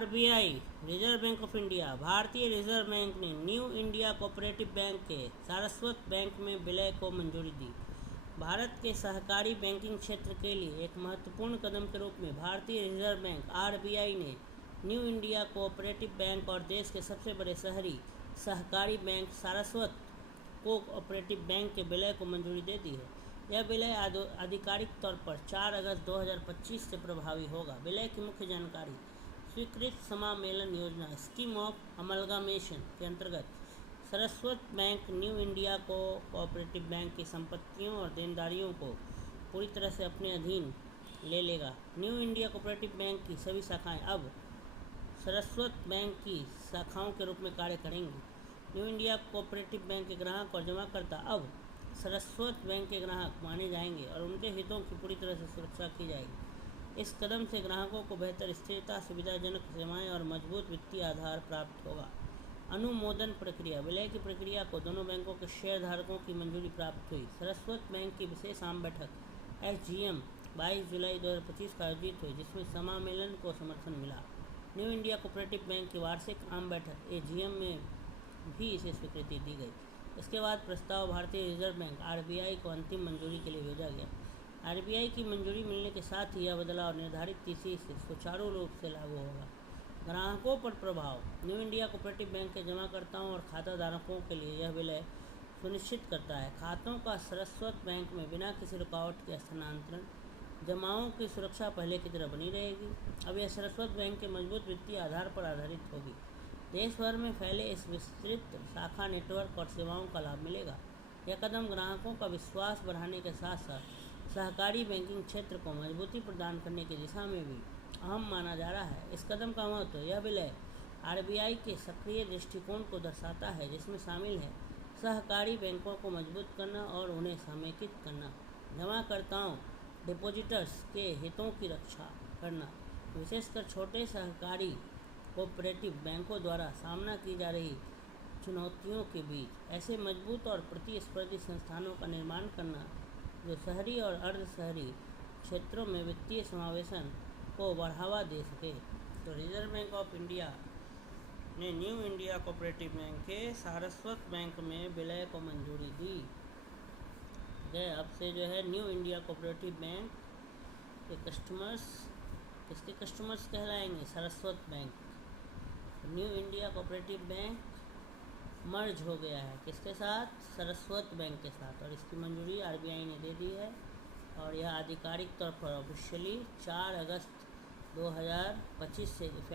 RBI reserve bank of India भारतीय reserve bank ने new India cooperative bank के Saraswat bank में विलय को मंजूरी दी। भारत के सहकारी बैंकिंग क्षेत्र के लिए एक महत्वपूर्ण कदम के रूप में भारतीय रिजर्व बैंक आरबीआई ने न्यू इंडिया कोऑपरेटिव बैंक और देश के सबसे बड़े शहरी सहकारी बैंक सारस्वत कोऑपरेटिव बैंक के विलय को मंजूरी दे दी है। यह विलय आधिकारिक तौर पर 4 अगस्त 2025 से प्रभावी होगा। विलय की मुख्य जानकारी। स्वीकृत समामेलन योजना स्कीम ऑफ अमलगामेशन के अंतर्गत सारस्वत बैंक न्यू इंडिया को कोऑपरेटिव बैंक की संपत्तियों और देनदारियों को पूरी तरह से अपने अधीन ले लेगा। न्यू इंडिया कोऑपरेटिव बैंक की सभी शाखाएं अब सारस्वत बैंक की शाखाओं के रूप में कार्य करेंगी। न्यू इंडिया कोऑपरेटिव बैंक के ग्राहक और जमाकर्ता अब सारस्वत बैंक के ग्राहक माने जाएंगे और उनके हितों की पूरी तरह से सुरक्षा की जाएगी। इस कदम से ग्राहकों को बेहतर स्थिरता, सुविधाजनक सेवाएं और मजबूत वित्तीय आधार प्राप्त होगा। अनुमोदन प्रक्रिया। विलय की प्रक्रिया को दोनों बैंकों के शेयर धारकों की मंजूरी प्राप्त हुई। सारस्वत बैंक की विशेष आम बैठक एसजीएम 22 जुलाई 2025 का आयोजित हुई, जिसमें समामेलन को समर्थन मिला। न्यू इंडिया कोऑपरेटिव बैंक की वार्षिक आम बैठक एजीएम में भी इसे स्वीकृति दी गई। इसके बाद प्रस्ताव भारतीय रिजर्व बैंक आरबीआई को अंतिम मंजूरी के लिए भेजा गया। आरबीआई की मंजूरी मिलने के साथ ही यह बदलाव निर्धारित तिथि से सुचारू रूप से लागू होगा। ग्राहकों पर प्रभाव। न्यू इंडिया कोऑपरेटिव बैंक के जमाकर्ताओं और खाताधारकों के लिए यह विलय सुनिश्चित करता है खातों का सारस्वत बैंक में बिना किसी रुकावट के स्थानांतरण। जमाओं की सुरक्षा पहले की तरह बनी रहेगी। अब यह सारस्वत बैंक के मजबूत वित्तीय आधार पर आधारित होगी। देश भर में फैले इस विस्तृत शाखा नेटवर्क और सेवाओं का लाभ मिलेगा। यह कदम ग्राहकों का विश्वास बढ़ाने के साथ साथ सहकारी बैंकिंग क्षेत्र को मजबूती प्रदान करने की दिशा में भी अहम माना जा रहा है। इस कदम का महत्व। यह विलय आरबीआई के सक्रिय दृष्टिकोण को दर्शाता है, जिसमें शामिल है सहकारी बैंकों को मजबूत करना और उन्हें समेकित करना, जमाकर्ताओं डिपॉजिटर्स के हितों की रक्षा करना, विशेषकर छोटे सहकारी कोऑपरेटिव बैंकों द्वारा सामना की जा रही चुनौतियों के बीच ऐसे मजबूत और प्रतिस्पर्धी संस्थानों का निर्माण करना जो शहरी और अर्ध शहरी क्षेत्रों में वित्तीय समावेशन को बढ़ावा दे सके। तो रिजर्व बैंक ऑफ इंडिया ने न्यू इंडिया कोऑपरेटिव बैंक के सारस्वत बैंक में विलय को मंजूरी दी है। अब से जो है न्यू इंडिया कोऑपरेटिव बैंक के कस्टमर्स किसके कस्टमर्स कहलाएंगे? Saraswat bank. New India cooperative bank merge हो गया है किसके साथ? सारस्वत बैंक के साथ, और इसकी मंजूरी आरबीआई ने दे दी है और यह आधिकारिक तौर पर ऑफिशियली 4 अगस्त 2025 से इफेक्ट